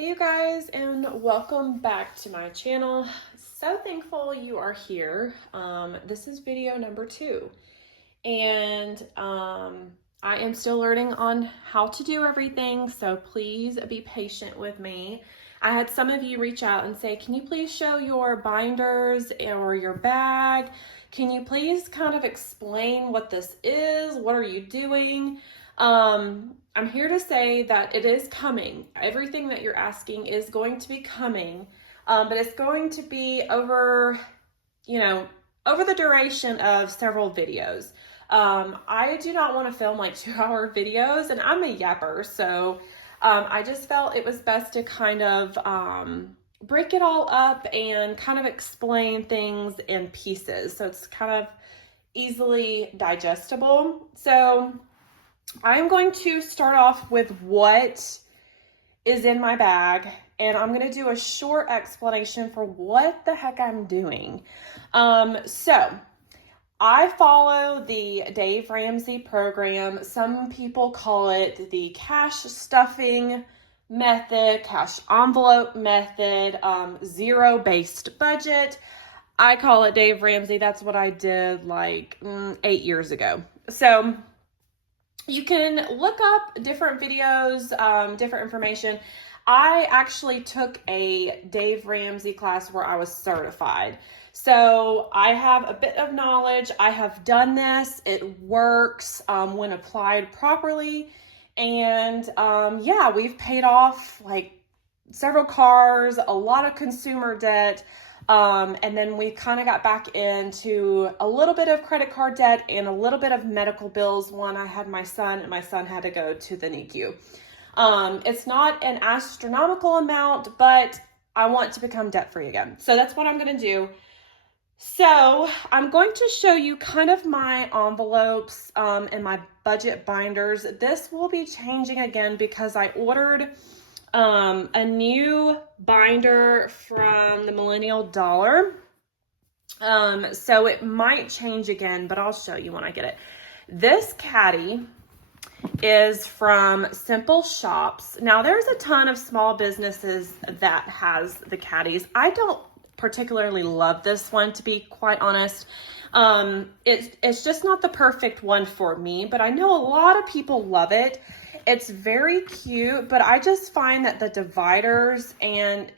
Hey you guys, and welcome back to my channel. So thankful you are here. This is video number 2, and I am still learning on how to do everything, so please be patient with me. I had some of you reach out and say, can you please show your binders or your bag? Can you please kind of explain what this is? What are you doing? I'm here to say that it is coming. Everything that you're asking is going to be coming, but it's going to be over the duration of several videos. I do not want to film like 2-hour videos, and I'm a yapper, so I just felt it was best to kind of break it all up and kind of explain things in pieces, so it's kind of easily digestible. So I'm going to start off with what is in my bag, and I'm going to do a short explanation for what the heck I'm doing. So I follow the Dave Ramsey program. Some people call it the cash stuffing method, cash envelope method, zero-based budget. I call it Dave Ramsey. That's what I did like 8 years ago. So you can look up different videos, different information. I actually took a Dave Ramsey class where I was certified. So I have a bit of knowledge. I have done this. It works when applied properly. And yeah, we've paid off like several cars, a lot of consumer debt. And then we kind of got back into a little bit of credit card debt and a little bit of medical bills when I had my son, and my son had to go to the NICU. It's not an astronomical amount, but I want to become debt-free again. So that's what I'm going to do. So I'm going to show you kind of my envelopes and my budget binders. This will be changing again because I ordered a new binder from the Millennial Dollar. So it might change again, but I'll show you when I get it. This caddy is from Simple Shops. Now there's a ton of small businesses that has the caddies. I don't particularly love this one, to be quite honest. It's just not the perfect one for me, but I know a lot of people love it. It's very cute, but I just find that the dividers and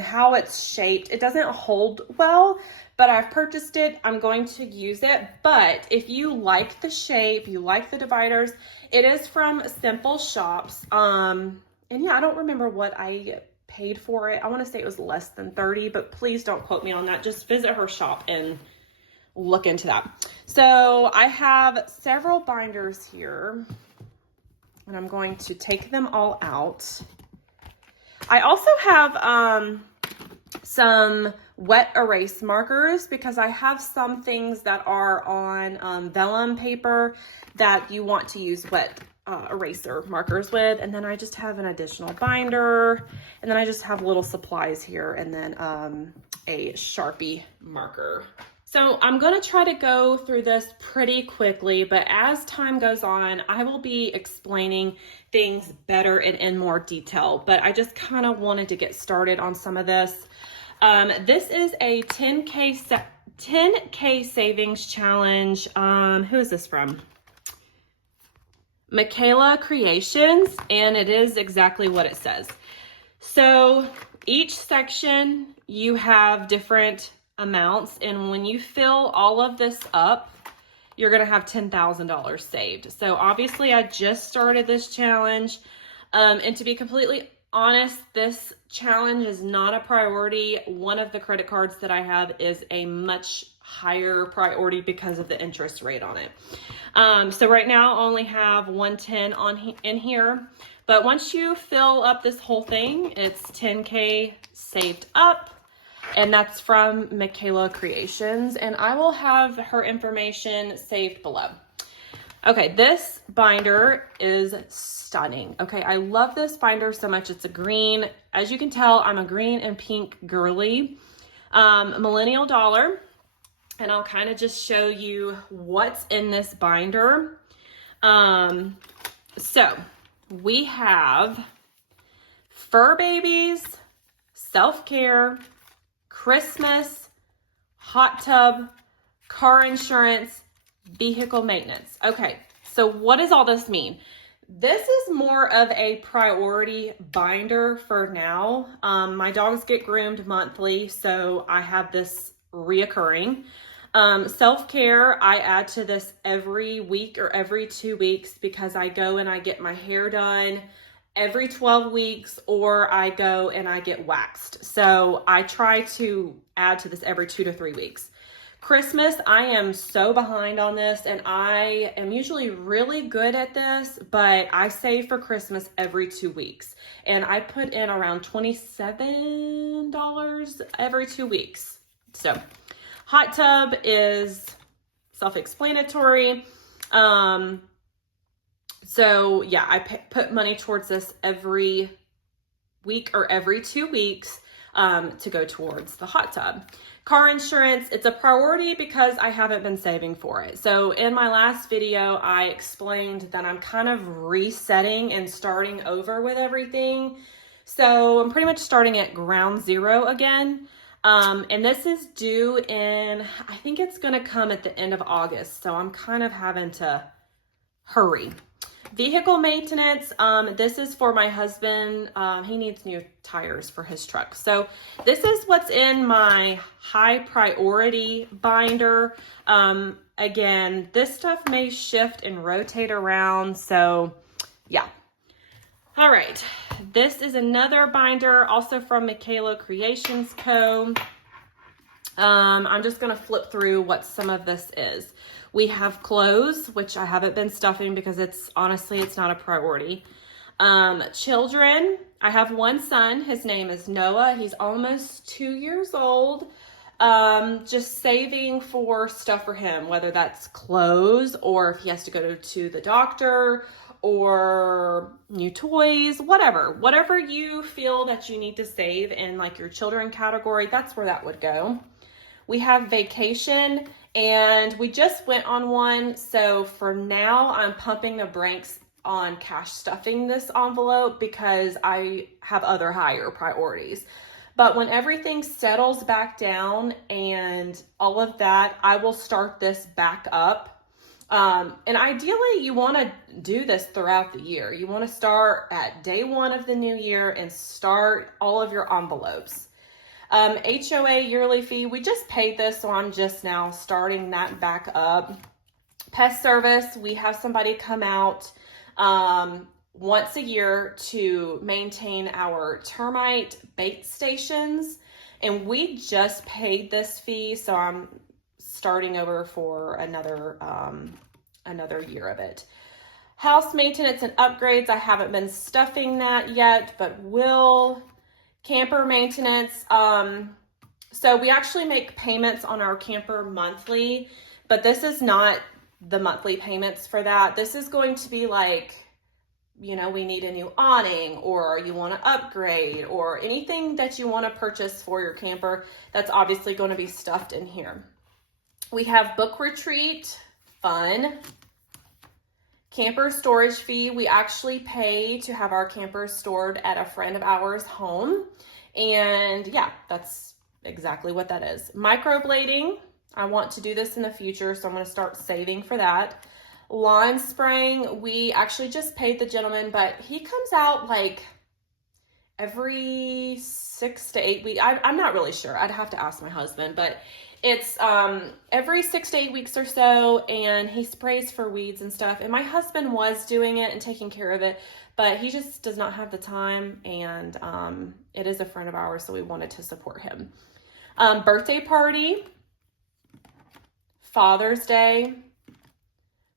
how it's shaped, it doesn't hold well, but I've purchased it. I'm going to use it. But if you like the shape, you like the dividers, it is from Simple Shops. And yeah, I don't remember what I paid for it. I want to say it was less than $30, but please don't quote me on that. Just visit her shop and look into that. So I have several binders here, and I'm going to take them all out. I also have some wet erase markers because I have some things that are on vellum paper that you want to use wet eraser markers with. And then I just have an additional binder, and then I just have little supplies here, and then a Sharpie marker. So I'm going to try to go through this pretty quickly, but as time goes on, I will be explaining things better and in more detail, but I just kind of wanted to get started on some of this. This is a 10K savings challenge. Who is this from? Michaela Creations, and it is exactly what it says. So each section you have different amounts, and when you fill all of this up, you're gonna have $10,000 saved. So obviously I just started this challenge, and to be completely honest, this challenge is not a priority. One of the credit cards that I have is a much higher priority because of the interest rate on it. So right now I only have 110 in here, but once you fill up this whole thing, it's 10K saved up. And that's from Michaela Creations, and I will have her information saved below. Okay, this binder is stunning. Okay, I love this binder so much. It's a green. As you can tell, I'm a green and pink girly. Millennial Dollar, and I'll kind of just show you what's in this binder. So we have fur babies, self-care, Christmas, hot tub, car insurance, vehicle maintenance. Okay, so what does all this mean? This is more of a priority binder for now. My dogs get groomed monthly, so I have this reoccurring. Self-care, I add to this every week or every 2 weeks because I go and I get my hair done every 12 weeks or I go and I get waxed. So I try to add to this every 2 to 3 weeks. Christmas, I am so behind on this and I am usually really good at this, but I save for Christmas every 2 weeks and I put in around $27 every 2 weeks. So hot tub is self-explanatory. So yeah, I put money towards this every week or every 2 weeks to go towards the hot tub. Car insurance, it's a priority because I haven't been saving for it. So in my last video, I explained that I'm kind of resetting and starting over with everything. So I'm pretty much starting at ground zero again. And this is due in, I think it's going to come at the end of August. So I'm kind of having to hurry. Vehicle maintenance, this is for my husband. He needs new tires for his truck. So this is what's in my high priority binder. Again, this stuff may shift and rotate around. So yeah. All right. This is another binder also from Michaela Creations Co. I'm just going to flip through what some of this is. We have clothes, which I haven't been stuffing because it's not a priority. Children, I have one son. His name is Noah. He's almost 2 years old. Just saving for stuff for him, whether that's clothes or if he has to go to the doctor or new toys, whatever you feel that you need to save in like your children category, that's where that would go. We have vacation and we just went on one. So for now, I'm pumping the brakes on cash stuffing this envelope because I have other higher priorities. But when everything settles back down and all of that, I will start this back up. And ideally, you want to do this throughout the year. You want to start at day one of the new year and start all of your envelopes. HOA yearly fee, we just paid this, so I'm just now starting that back up. Pest service, we have somebody come out once a year to maintain our termite bait stations, and we just paid this fee, so I'm starting over for another year of it. House maintenance and upgrades, I haven't been stuffing that yet, but will. Camper maintenance, so we actually make payments on our camper monthly, but this is not the monthly payments for that. This is going to be like, you know, we need a new awning or you want to upgrade or anything that you want to purchase for your camper, that's obviously going to be stuffed in here. We have book retreat, fun. Camper storage fee, we actually pay to have our camper stored at a friend of ours' home. And yeah, that's exactly what that is. Microblading, I want to do this in the future, so I'm going to start saving for that. Lawn spraying, we actually just paid the gentleman, but he comes out like every 6 to 8 weeks. I'm not really sure. I'd have to ask my husband, but it's every 6 to 8 weeks or so, and he sprays for weeds and stuff. And my husband was doing it and taking care of it, but he just does not have the time, and it is a friend of ours, so we wanted to support him. Birthday party, Father's Day,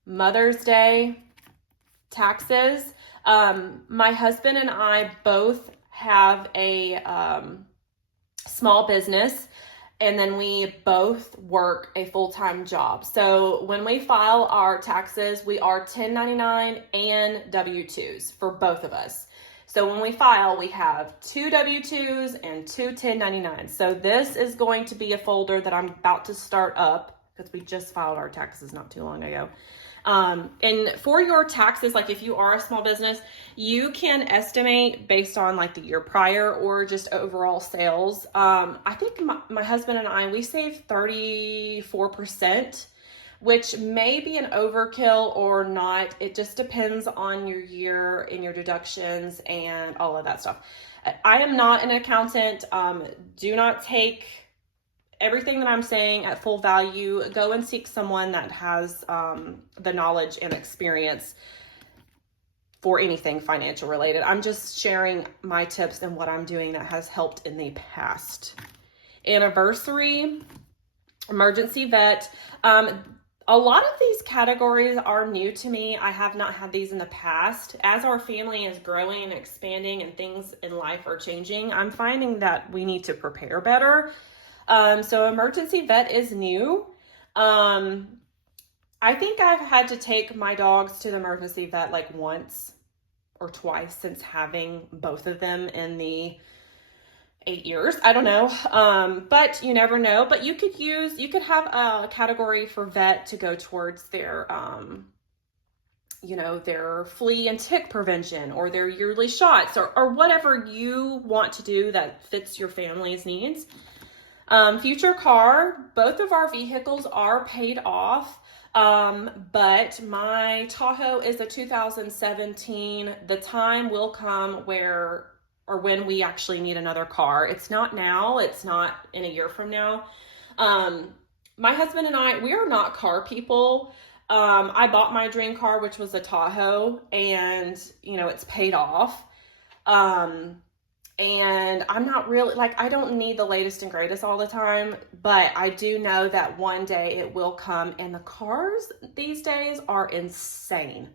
Mother's Day, taxes. My husband and I both have a small business, and then we both work a full-time job. So when we file our taxes, we are 1099 and W-2s for both of us. So when we file, we have 2 W-2s and 2 1099s. So this is going to be a folder that I'm about to start up because we just filed our taxes not too long ago. And for your taxes, like if you are a small business, you can estimate based on like the year prior or just overall sales. I think my husband and I, we saved 34%, which may be an overkill or not. It just depends on your year and your deductions and all of that stuff. I am not an accountant. Do not take everything that I'm saying at full value. Go and seek someone that has the knowledge and experience for anything financial related. I'm just sharing my tips and what I'm doing that has helped in the past. Anniversary, emergency vet. A lot of these categories are new to me. I have not had these in the past. As our family is growing and expanding and things in life are changing, I'm finding that we need to prepare better. So emergency vet is new. I think I've had to take my dogs to the emergency vet like once or twice since having both of them in the 8 years. I don't know. But you never know. But you could have a category for vet to go towards their, their flea and tick prevention or their yearly shots or whatever you want to do that fits your family's needs. Future car, both of our vehicles are paid off. But my Tahoe is a 2017. The time will come when we actually need another car. It's not now. It's not in a year from now. My husband and I, we are not car people. I bought my dream car, which was a Tahoe, and it's paid off. And I'm not really, I don't need the latest and greatest all the time, but I do know that one day it will come, and the cars these days are insane.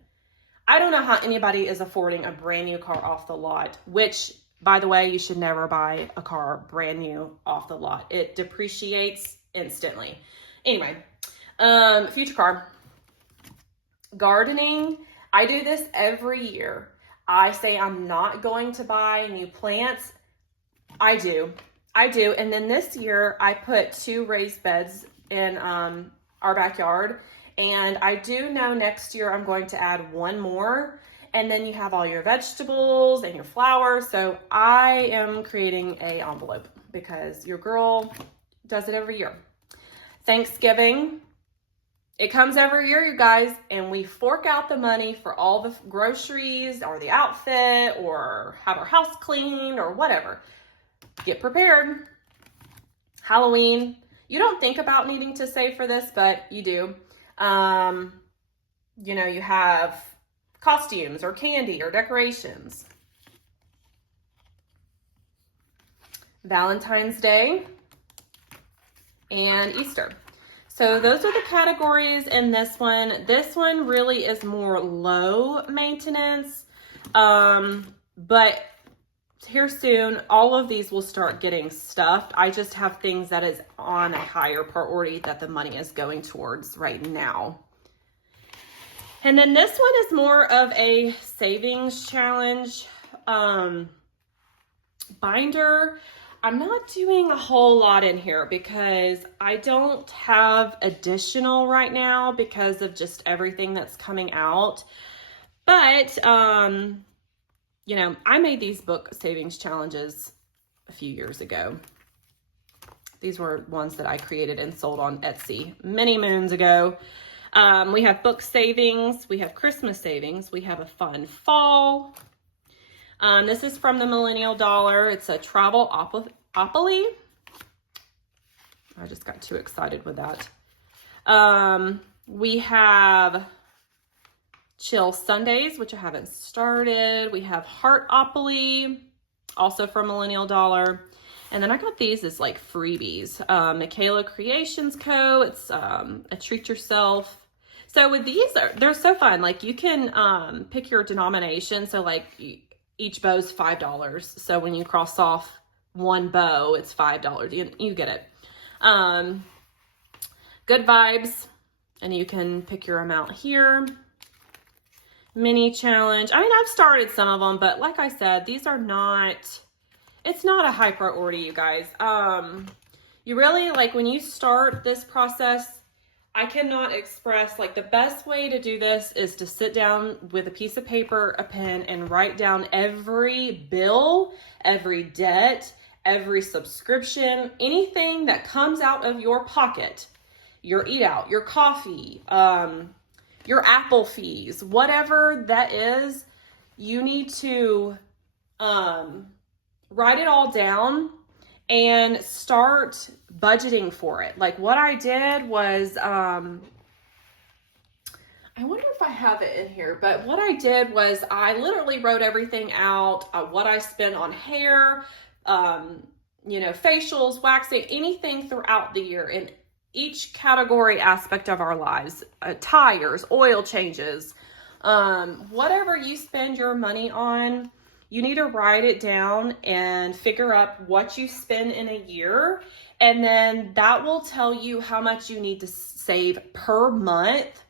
I don't know how anybody is affording a brand new car off the lot, which, by the way, you should never buy a car brand new off the lot. It depreciates instantly. Anyway, future car. Gardening. I do this every year. I say I'm not going to buy new plants. I do. And then this year I put 2 raised beds in our backyard. And I do know next year I'm going to add 1 more. And then you have all your vegetables and your flowers. So I am creating a envelope because your girl does it every year. Thanksgiving. It comes every year, you guys, and we fork out the money for all the groceries or the outfit or have our house cleaned or whatever. Get prepared. Halloween. You don't think about needing to save for this, but you do. You have costumes or candy or decorations. Valentine's Day and Easter. So those are the categories in this one. This one really is more low maintenance, but here soon, all of these will start getting stuffed. I just have things that is on a higher priority that the money is going towards right now. And then this one is more of a savings challenge binder. I'm not doing a whole lot in here because I don't have additional right now because of just everything that's coming out. But, I made these book savings challenges a few years ago. These were ones that I created and sold on Etsy many moons ago. We have book savings. We have Christmas savings. We have a fun fall. This is from the Millennial Dollar. It's a Travelopoly. I just got too excited with that. We have Chill Sundays, which I haven't started. We have Heartopoly, also from Millennial Dollar. And then I got these as like freebies. Michaela Creations Co. It's a treat yourself. So with these, they're so fun. Like you can pick your denomination. So like each bow's $5. So when you cross off one bow, it's $5. You get it. Good Vibes. And you can pick your amount here. Mini challenge. I mean, I've started some of them, but like I said, these are not, it's not a high priority, you guys. You really, like when you start this process, I cannot express, like, the best way to do this is to sit down with a piece of paper, a pen, and write down every bill, every debt, every subscription, anything that comes out of your pocket, your eat out, your coffee, your Apple fees, whatever that is, you need to write it all down and start budgeting for it. Like what I did was, I wonder if I have it in here, but what I did was I literally wrote everything out, what I spent on hair, facials, waxing, anything throughout the year in each category aspect of our lives, tires, oil changes, whatever you spend your money on, you need to write it down and figure out what you spend in a year. And then that will tell you how much you need to save per month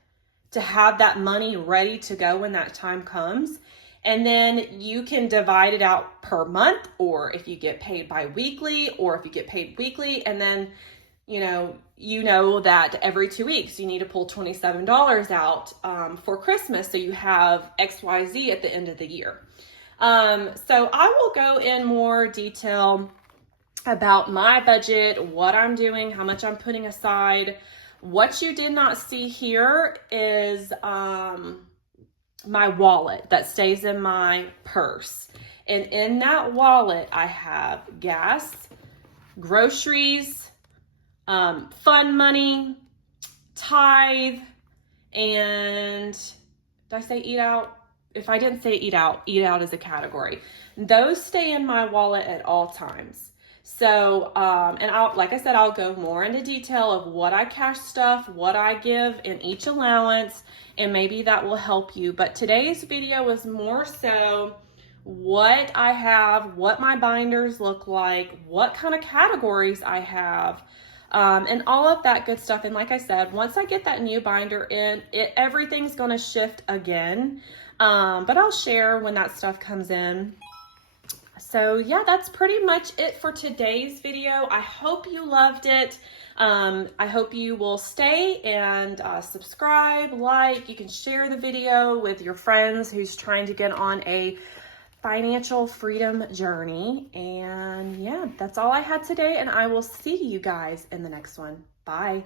to have that money ready to go when that time comes. And then you can divide it out per month, or if you get paid bi-weekly, or if you get paid weekly, and then you know that every 2 weeks you need to pull $27 out for Christmas, so you have XYZ at the end of the year. So I will go in more detail about my budget, what I'm doing, how much I'm putting aside. What you did not see here is my wallet that stays in my purse. And in that wallet, I have gas, groceries, fun money, tithe, and did I say eat out? If I didn't say eat out is a category. Those stay in my wallet at all times. So, and like I said, I'll go more into detail of what I cash stuff, what I give in each allowance, and maybe that will help you. But today's video is more so what I have, what my binders look like, what kind of categories I have, and all of that good stuff. And like I said, once I get that new binder in, everything's going to shift again. But I'll share when that stuff comes in. So yeah, that's pretty much it for today's video. I hope you loved it. I hope you will stay and subscribe, like. You can share the video with your friends who's trying to get on a financial freedom journey. And yeah, that's all I had today, and I will see you guys in the next one. Bye.